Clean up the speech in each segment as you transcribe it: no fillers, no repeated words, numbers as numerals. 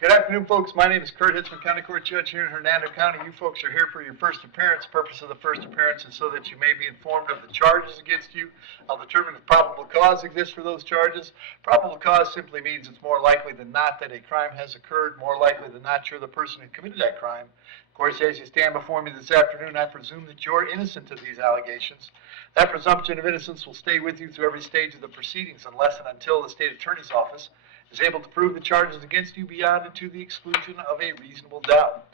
Good afternoon, folks. My name is Kurt Hitzemann, County Court Judge here in Hernando County. You folks are here for your first appearance. The purpose of the first appearance is so that you may be informed of the charges against you. I'll determine if probable cause exists for those charges. Probable cause simply means it's more likely than not that a crime has occurred, more likely than not you're the person who committed that crime. Of course, as you stand before me this afternoon, I presume that you're innocent of these allegations. That presumption of innocence will stay with you through every stage of the proceedings unless and until the state attorney's office is able to prove the charges against you beyond and to the exclusion of a reasonable doubt.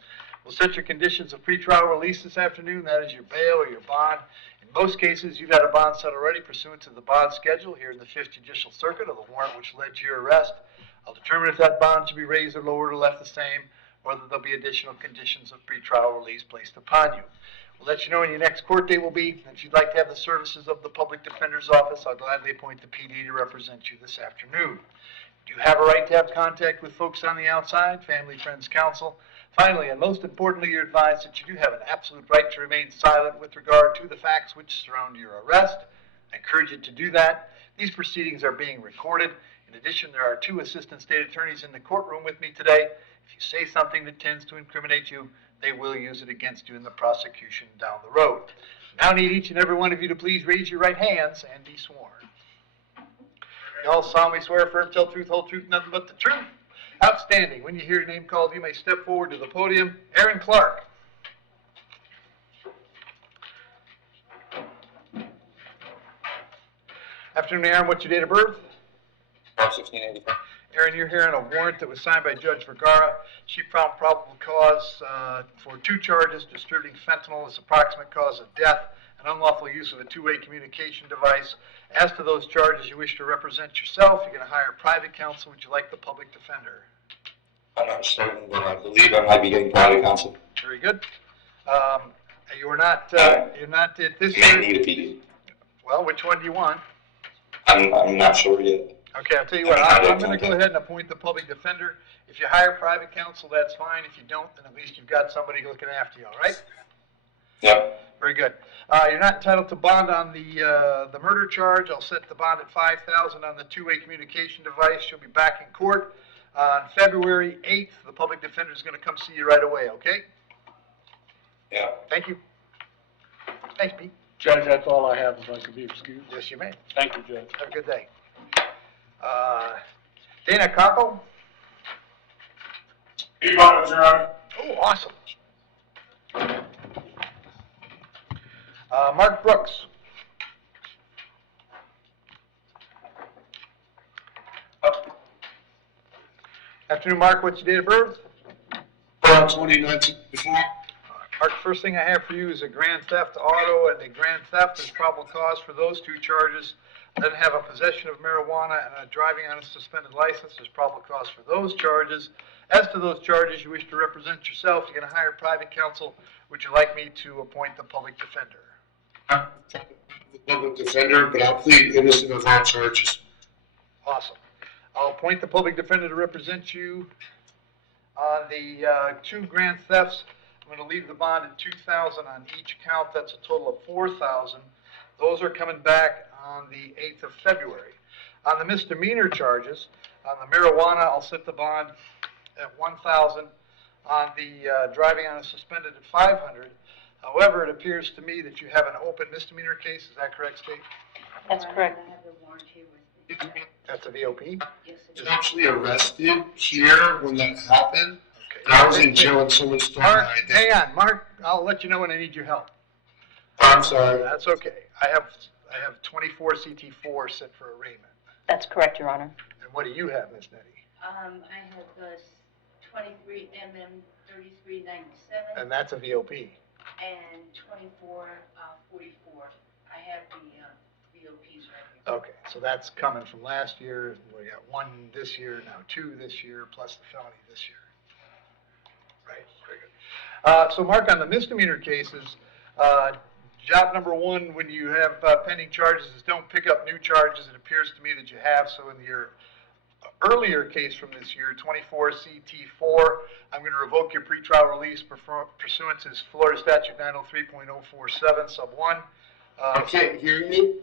We'll set your conditions of pretrial release this afternoon. That is your bail or your bond. In most cases, you've had a bond set already pursuant to the bond schedule here in the 5th Judicial Circuit of the warrant which led to your arrest. I'll determine if that bond should be raised or lowered or left the same, or whether there'll be additional conditions of pretrial release placed upon you. We'll let you know when your next court date will be. If you'd like to have the services of the Public Defender's Office, I'll gladly appoint the PD to represent you this afternoon. You have a right to have contact with folks on the outside, family, friends, counsel. Finally, and most importantly, you're advised that you do have an absolute right to remain silent with regard to the facts which surround your arrest. I encourage you to do that. These proceedings are being recorded. In addition, there are 2 assistant state attorneys in the courtroom with me today. If you say something that tends to incriminate you, they will use it against you in the prosecution down the road. I now need each and every one of you to please raise your right hands and be sworn. You all solemnly swear, affirm, tell the truth, whole truth, nothing but the truth. Outstanding. When you hear your name called, you may step forward to the podium. Aaron Clark. Afternoon, Aaron. What's your date of birth? 1685. Aaron, you're here on a warrant that was signed by Judge Vergara. She found probable cause for 2 charges: distributing fentanyl as approximate cause of death, and unlawful use of a 2-way communication device. As to those charges, you wish to represent yourself. You're going to hire private counsel. Would you like the public defender? I'm not certain, but I believe I might be getting private counsel. Very good. You're not at this. I need a PD. Well, which one do you want? I'm not sure yet. Okay, I'll tell you what. I'm going to go ahead and appoint the public defender. If you hire private counsel, that's fine. If you don't, then at least you've got somebody looking after you. All right? Yep. Very good. You're not entitled to bond on the murder charge. I'll set the bond at $5,000 on the 2-way communication device. You'll be back in court on February 8th. The public defender is going to come see you right away. Okay? Yeah. Thank you. Thanks, Pete. Judge, that's all I have, if I could be excused. Yes, you may. Thank you, Judge. Have a good day. Dana Cockle. Hey, Bob, Your Honor. Oh, awesome. Mark Brooks. Afternoon, Mark. What's your date of birth? 2019. Mark, first thing I have for you is a grand theft auto and a grand theft. There's probable cause for those 2 charges. Then have a possession of marijuana and a driving on a suspended license. There's probable cause for those charges. As to those charges, you wish to represent yourself. You're going to hire private counsel. Would you like me to appoint the public defender? I'm the public defender, but I'll plead innocent of all charges. Awesome. I'll appoint the public defender to represent you on the 2 grand thefts. I'm going to leave the bond at $2,000 on each count. That's a total of $4,000. Those are coming back on the 8th of February. On the misdemeanor charges, on the marijuana, I'll set the bond at $1,000. On the driving on a suspended at $500. However, it appears to me that you have an open misdemeanor case. Is that correct, State? That's correct. I have the warrant here with me. That's a VOP? Yes, I was actually arrested here when that happened. Okay. And I was in jail and someone stole my Mark, identity. hang on. Mark, I'll let you know when I need your help. I'm sorry. That's okay. I have 24 CT4 set for arraignment. That's correct, Your Honor. And what do you have, Ms. Nettie? I have 23 mm 3397 And that's a VOP. and 2444. I have the VOPs right here. Okay, so that's coming from last year. We got 1 this year, now 2 this year, plus the felony this year. Right, very good. So Mark, on the misdemeanor cases, job number 1 when you have pending charges is don't pick up new charges. It appears to me that you have. So in your earlier case from this year, 24 CT4, I'm going to revoke your pretrial release pursuant to Florida Statute 903.047 sub 1. I can't hear you.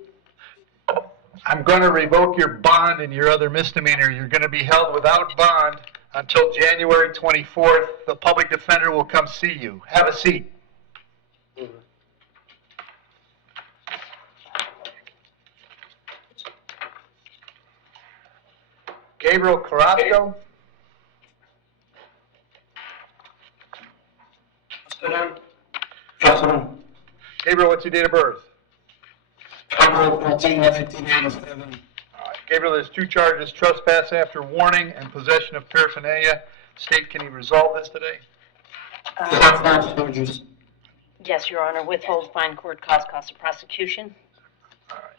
I'm going to revoke your bond and your other misdemeanor. You're going to be held without bond until January 24th. The public defender will come see you. Have a seat. Gabriel Carrasco. Gabriel, what's your date of birth? Gabriel, there's two charges, trespass after warning and possession of paraphernalia. State, can you resolve this today? Yes, Your Honor, withhold fine court cost of prosecution. All right.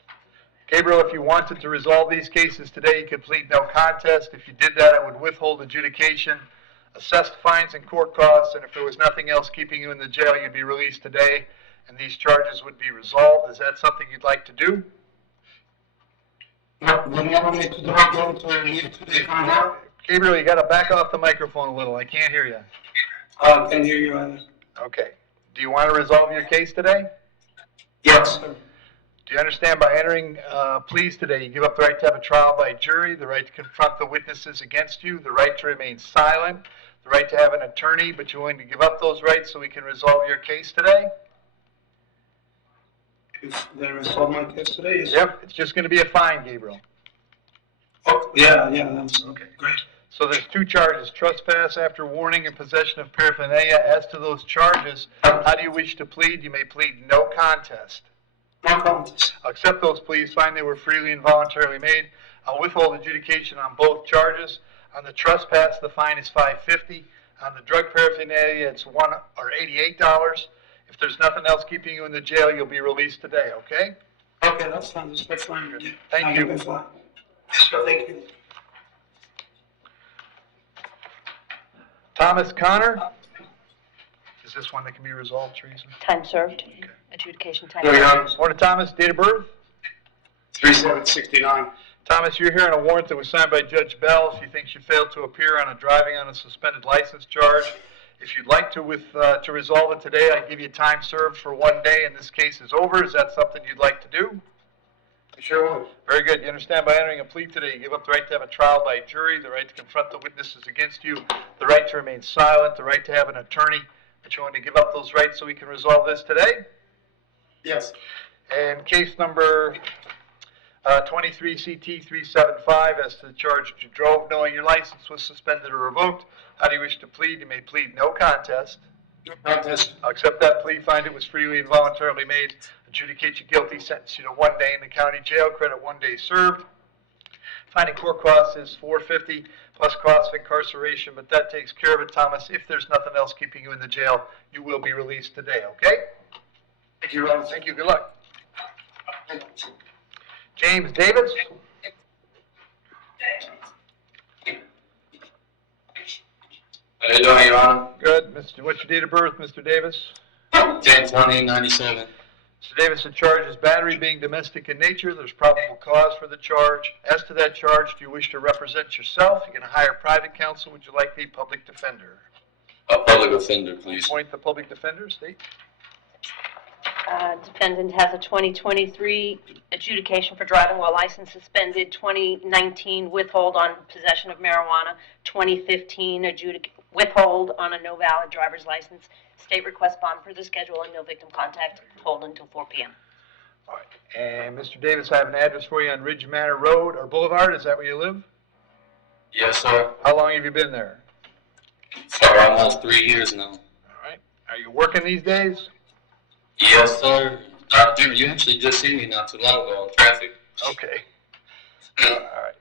Gabriel, if you wanted to resolve these cases today, you could plead no contest. If you did that, I would withhold adjudication, assess fines and court costs, and if there was nothing else keeping you in the jail, you'd be released today, and these charges would be resolved. Is that something you'd like to do? Gabriel, you got to back off the microphone a little. I can't hear you. I can hear you, Honor. Okay. Do you want to resolve your case today? Yes, sir. Do you understand by entering pleas today, you give up the right to have a trial by jury, the right to confront the witnesses against you, the right to remain silent, the right to have an attorney, but you're willing to give up those rights so we can resolve your case today? If they resolve my case today, yes. Yep, it's just going to be a fine, Gabriel. Oh, yeah, that's Okay. great. So there's two charges, trespass after warning and possession of paraphernalia. As to those charges, how do you wish to plead? You may plead no contest. No contest. I'll accept those pleas, find they were freely and voluntarily made. I'll withhold adjudication on both charges. On the trespass, the fine is $5.50. On the drug paraphernalia, it's $88. If there's nothing else keeping you in the jail, you'll be released today, okay? Okay, that's fine. That's fine. Yeah. Thank you. That's fine. So, thank you. Thomas Connor. Is this one that can be resolved, Teresa? Time served. Adjudication time There you served. go. Morning, Thomas. Date of birth? 3769. Thomas, you're here on a warrant that was signed by Judge Bell. She thinks you failed to appear on a driving on a suspended license charge. If you'd like to resolve it today, I give you time served for 1 day, and this case is over. Is that something you'd like to do? Sure will. Very good. You understand by entering a plea today, you give up the right to have a trial by jury, the right to confront the witnesses against you, the right to remain silent, the right to have an attorney. But you want to give up those rights so we can resolve this today? Yes. And case number 23CT375, as to the charge that you drove knowing your license was suspended or revoked. How do you wish to plead? You may plead no contest. No contest. I'll accept that plea, find it was freely and voluntarily made, adjudicate you guilty, sentence you to 1 day in the county jail, credit 1 day served. Finding court costs is $4.50 plus costs of incarceration, but that takes care of it, Thomas. If there's nothing else keeping you in the jail, you will be released today, okay? Thank you, Ron. Thank you, good luck. James Davis? How you doing, Your Honor? Good. What's your date of birth, Mr. Davis? 10/20/97. Mr. Davis, the charge is battery being domestic in nature. There's probable cause for the charge. As to that charge, do you wish to represent yourself? You're going to hire private counsel. Would you like the public defender? A public offender, please. Appoint the public defender, state. Defendant has a 2023 adjudication for driving while license suspended, 2019 withhold on possession of marijuana, 2015 withhold on a no valid driver's license. State request bond per the schedule and no victim contact. Hold until 4 p.m. All right. And Mr. Davis, I have an address for you on Ridge Manor Road or Boulevard. Is that where you live? Yes, sir. How long have you been there? For almost 3 years now. All right. Are you working these days? Yes, sir. Dude, you actually just seen me not too long ago in traffic. Okay. All right.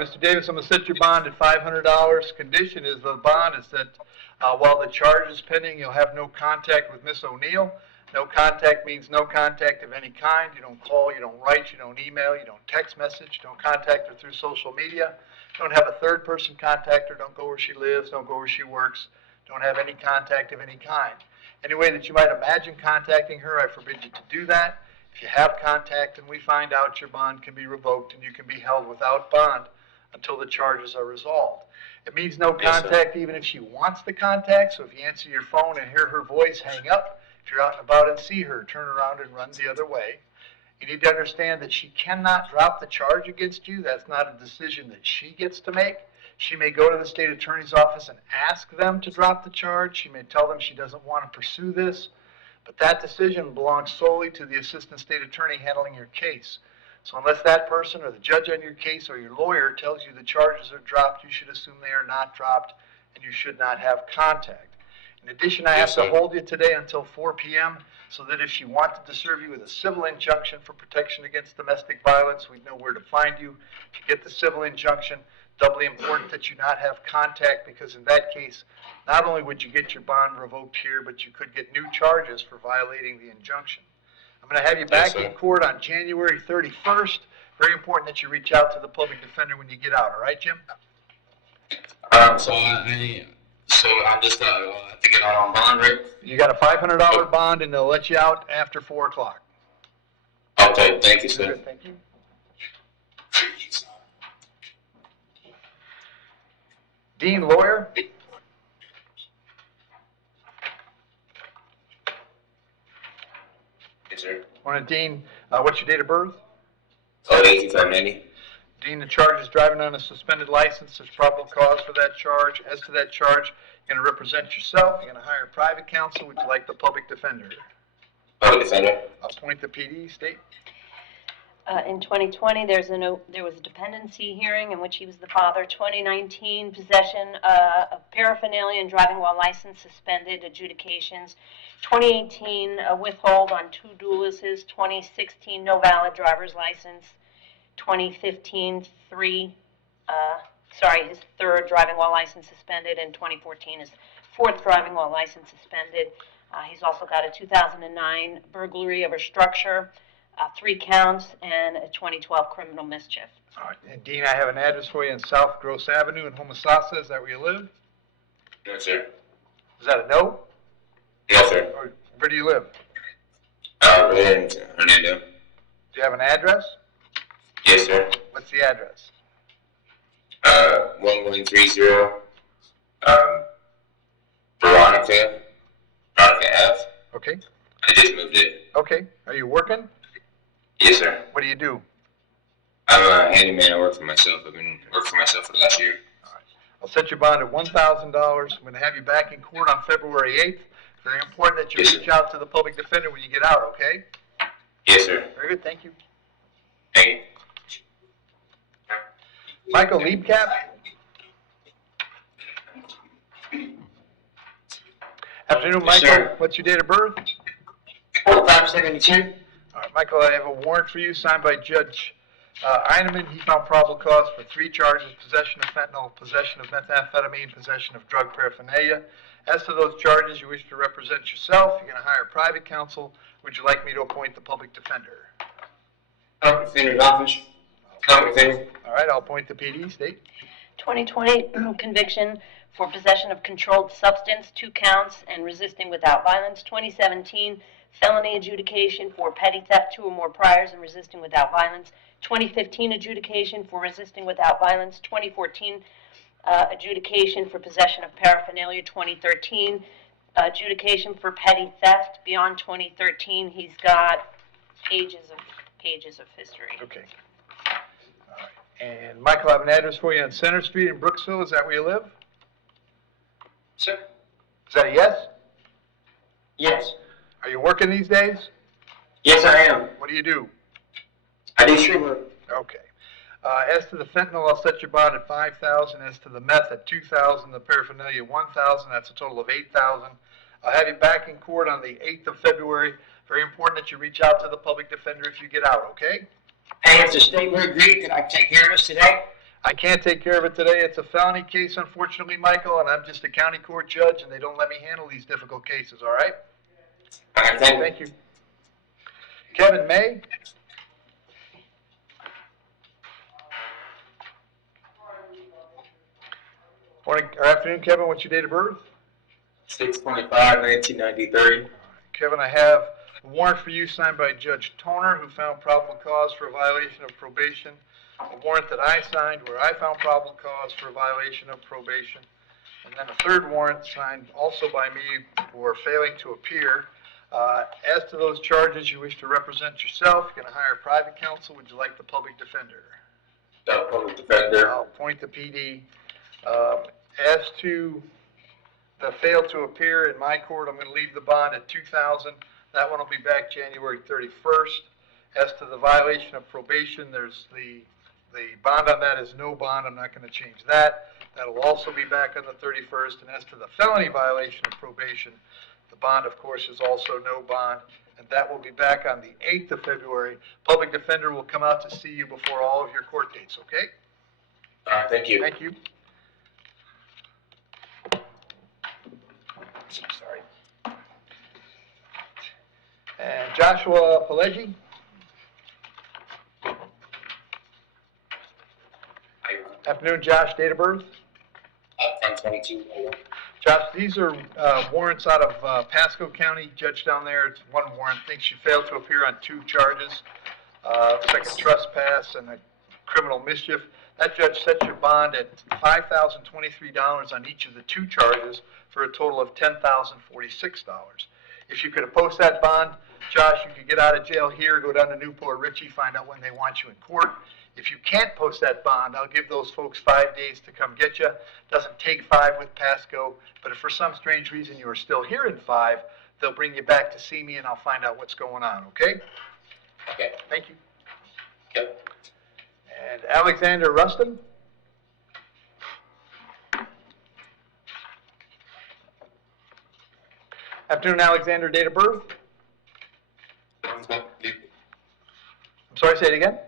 Mr. Davis, I'm going to set your bond at $500. Condition is the bond is that while the charge is pending, you'll have no contact with Miss O'Neill. No contact means no contact of any kind. You don't call, you don't write, you don't email, you don't text message, don't contact her through social media. Don't have a third person contact her. Don't go where she lives. Don't go where she works. Don't have any contact of any kind. Any way that you might imagine contacting her, I forbid you to do that. If you have contact and we find out, your bond can be revoked and you can be held without bond until the charges are resolved. It means no contact even if she wants the contact. So if you answer your phone and hear her voice, hang up. If you're out and about and see her, turn around and run the other way. You need to understand that she cannot drop the charge against you. That's not a decision that she gets to make. She may go to the state attorney's office and ask them to drop the charge. She may tell them she doesn't want to pursue this, but that decision belongs solely to the assistant state attorney handling your case. So unless that person or the judge on your case or your lawyer tells you the charges are dropped, you should assume they are not dropped and you should not have contact. In addition, I have to hold you today until 4 p.m. so that if she wanted to serve you with a civil injunction for protection against domestic violence, we'd know where to find you. If you get the civil injunction, doubly important that you not have contact, because in that case, not only would you get your bond revoked here, but you could get new charges for violating the injunction. I'm going to have you back in court on January 31st. Very important that you reach out to the public defender when you get out. All right, Jim? So I just have to get out on bond, right? You got a $500 bond, and they'll let you out after 4 o'clock. Okay, thank you, sir. Good, thank you. Dean, lawyer? Yes, sir. Morning, Dean. What's your date of birth? 8590. Dean, the charge is driving on a suspended license. There's probable cause for that charge. As to that charge, you're going to represent yourself. You're going to hire private counsel. Would you like the public defender? Public defender. Appoint the PD, state. In 2020, there was a dependency hearing in which he was the father. 2019, possession of paraphernalia and driving while license suspended adjudications. 2018, a withhold on 2 dualises. 2016, no valid driver's license. 2015, his 3rd driving while license suspended, and 2014, his 4th driving while license suspended. He's also got a 2009 burglary of a structure, 3 counts, and a 2012 criminal mischief. All right. And Dean, I have an address for you in South Gross Avenue in Homosassa. Is that where you live? No, sir. Is that a no? No, sir. Or where do you live? We're in Hernando. Do you have an address? Yes, sir. What's the address? 1130, Veronica F. Okay. I just moved it. Okay. Are you working? Yes, sir. What do you do? I'm a handyman. I work for myself. I've been working for myself for the last year. All right. I'll set your bond at $1,000. I'm going to have you back in court on February 8th. Very important that you reach out to the public defender when you get out, okay? Yes, sir. Very good. Thank you. Thank you. Michael Lecap. Afternoon, Michael. sir. What's your date of birth? 4572. All right, Michael, I have a warrant for you signed by Judge Eineman. He found probable cause for 3 charges: possession of fentanyl, possession of methamphetamine, possession of drug paraphernalia. As to those charges, you wish to represent yourself. You're going to hire private counsel. Would you like me to appoint the public defender? Public defender's office. Public defender. All right, I'll appoint the PD, state. 2020 conviction for possession of controlled substance, 2 counts, and resisting without violence. 2017 felony adjudication for petty theft, 2 or more priors, and resisting without violence. 2015 adjudication for resisting without violence. 2014 adjudication for possession of paraphernalia. 2013 adjudication for petty theft. Beyond 2013, he's got pages of history. Okay. All right. And Michael, I have an address for you on Center Street in Brooksville. Is that where you live? Sir? Is that a yes? Yes. Are you working these days? Yes, I am. What do you do? I do street work. Okay. As to the fentanyl, I'll set your bond at $5,000. As to the meth at $2,000, the paraphernalia $1,000. That's a total of $8,000. I'll have you back in court on the 8th of February. Very important that you reach out to the public defender if you get out, okay? Hey, if the state would agree, could I take care of this today? I can't take care of it today. It's a felony case, unfortunately, Michael, and I'm just a county court judge, and they don't let me handle these difficult cases, all right? All right, thank you. Thank you. Kevin May? Morning, or afternoon, Kevin. What's your date of birth? 6/25/1993. Kevin, I have a warrant for you signed by Judge Toner, who found probable cause for a violation of probation. A warrant that I signed where I found probable cause for a violation of probation. And then a 3rd warrant signed also by me for failing to appear. As to those charges, you wish to represent yourself. You're going to hire private counsel. Would you like the public defender? Public defender. I'll appoint the PD. As to the fail to appear in my court, I'm gonna leave the bond at $2,000. That one will be back January 31st. As to the violation of probation, there's the bond on that is no bond. I'm not gonna change that. That'll also be back on the 31st. And as to the felony violation of probation, the bond, of course, is also no bond. And that will be back on the 8th of February. Public defender will come out to see you before all of your court dates, okay? All right, thank you. Thank you. Sorry. And Joshua Pelegi. Afternoon, Josh. Date of birth? 10/22. Josh, these are warrants out of Pasco County. Judge down there, it's one warrant, thinks you failed to appear on 2 charges. It's like a trespass and a criminal mischief. That judge set your bond at $5,023 on each of the 2 charges for a total of $10,046. If you could oppose that bond, Josh, you could get out of jail here, go down to Newport Richie, find out when they want you in court. If you can't post that bond, I'll give those folks 5 days to come get you. Doesn't take 5 with Pasco, but if for some strange reason you are still here in 5, they'll bring you back to see me and I'll find out what's going on, okay? Okay. Thank you. Yep. And Alexander Rustin? Afternoon, Alexander, date of birth? I'm sorry, say it again?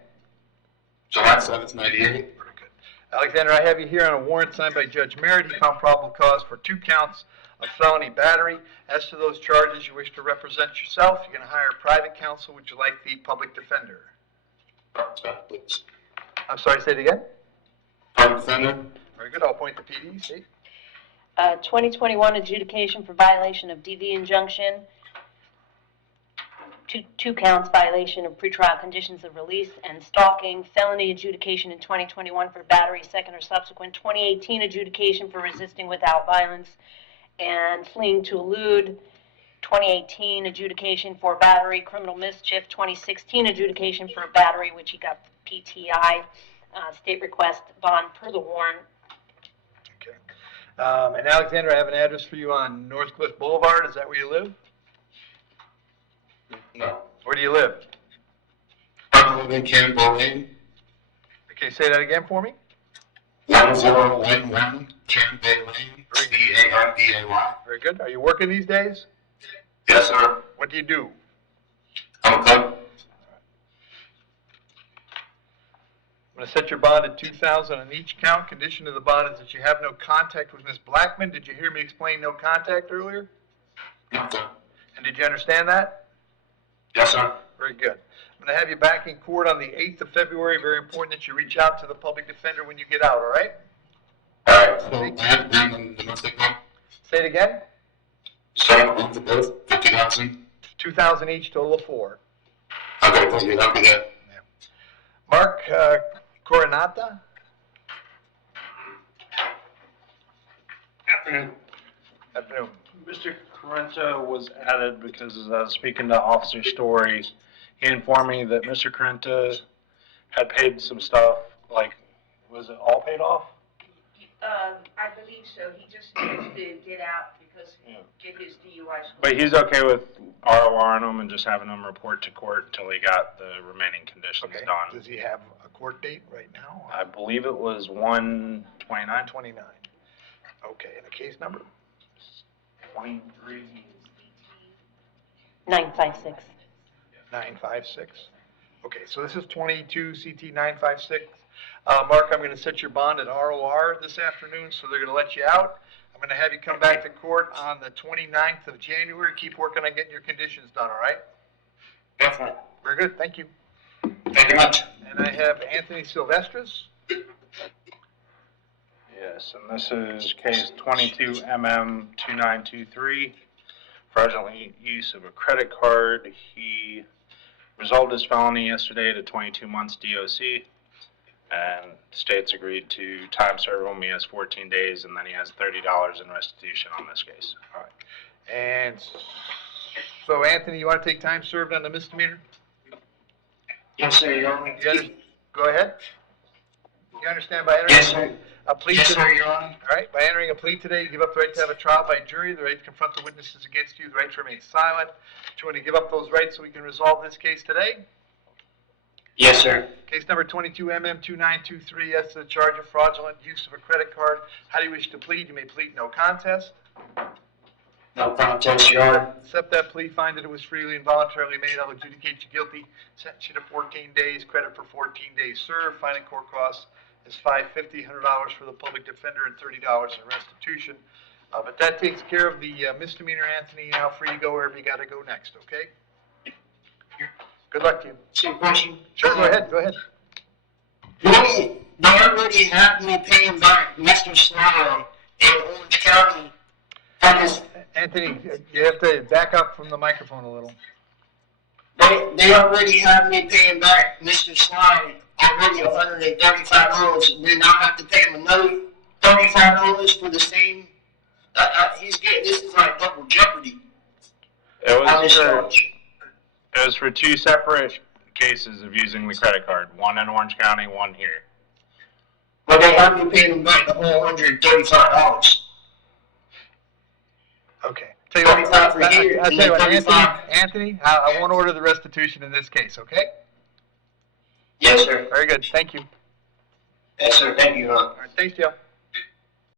July 7th, 98. Very good. Alexander, I have you here on a warrant signed by Judge Merritt. He found probable cause for 2 counts of felony battery. As to those charges, you wish to represent yourself. You're going to hire private counsel. Would you like the public defender? Please. I'm sorry, say it again? Public defender. Very good. I'll appoint the PD. See? 2021 adjudication for violation of DV injunction. Two counts, violation of pretrial conditions of release and stalking. Felony adjudication in 2021 for battery, second or subsequent. 2018 adjudication for resisting without violence and fleeing to elude. 2018 adjudication for battery, criminal mischief. 2016 adjudication for battery, which he got PTI. State request bond per the warrant. Okay. And Alexander, I have an address for you on Northcliffe Boulevard. Is that where you live? No. Where do you live? I live in Campbell Lane, Okay, say that again for me. 1011 Campbell Lane, C-A-M-B-A-Y. Very good. Are you working these days? Yes, sir. What do you do? I'm a cook. I'm going to set your bond at $2,000 on each count. Condition of the bond is that you have no contact with Ms. Blackman. Did you hear me explain no contact earlier? Yes, sir. And did you understand that? Yes, sir. Very good. I'm going to have you back in court on the 8th of February. Very important that you reach out to the public defender when you get out, all right? All right, so I have to bring in the domestic one. Say it again. Same one for both, 50,000. 2,000 each, total of 4. Okay, thank you. That'll be that. Mark Coronata? Afternoon. Afternoon. Mr. Carenta was added because as I was speaking to Officer Story, he informed me that Mr. Carenta had paid some stuff, like, was it all paid off? I believe so. He just needs to get out because get his DUI score. But he's okay with ROR on him and just having him report to court until he got the remaining conditions Okay. done. Does he have a court date right now? I believe it was 1/29. 29. Okay, and the case number? 23. 956. 956. Okay, so this is 22 CT 956. Mark, I'm going to set your bond at ROR this afternoon, so they're going to let you out. I'm going to have you come back to court on the 29th of January. Keep working on getting your conditions done, all right? Definitely. Very good, thank you. Thank you much. And I have Anthony Silvestris. Yes, and this is case 22MM2923, fraudulent use of a credit card. He resolved his felony yesterday to 22 months DOC, and the state's agreed to time serve him. He has 14 days, and then he has $30 in restitution on this case. All right. And so, Anthony, you want to take time served on the misdemeanor? Yes, sir. Go ahead. You understand by entering Yes, sir. a plea Yes, today? sir, Your Honor. All right, by entering a plea today, you give up the right to have a trial by jury, the right to confront the witnesses against you, the right to remain silent. Do you want to give up those rights so we can resolve this case today? Yes, sir. Case number 22MM2923, yes to the charge of fraudulent use of a credit card. How do you wish to plead? You may plead no contest. No contest, Your Honor. Accept that plea, find that it was freely and voluntarily made. I'll adjudicate you guilty, sentence you to 14 days, credit for 14 days served. Fine and court costs is $550, $100 for the public defender, and $30 in restitution. But that takes care of the misdemeanor, Anthony. Now free to go wherever you got to go next, okay? Good luck to you. Same question? Sure, go ahead, go ahead. They already have me paying back Mr. Sly in Orange County. Anthony, you have to back up from the microphone a little. They already have me paying back Mr. Sly already $135. And then I have to pay him another $35 for the same. He's getting, this is like double jeopardy on this charge. It was for two separate cases of using the credit card, one in Orange County, one here. But they have me paying him back the whole $135. Okay. Tell you what, 35 for here, I'll and tell you what, then 35. Anthony, I won't order the restitution in this case, okay? Yes, sir. Very good, thank you. Yes, sir. Thank you, Ron. All right, thanks, Joe.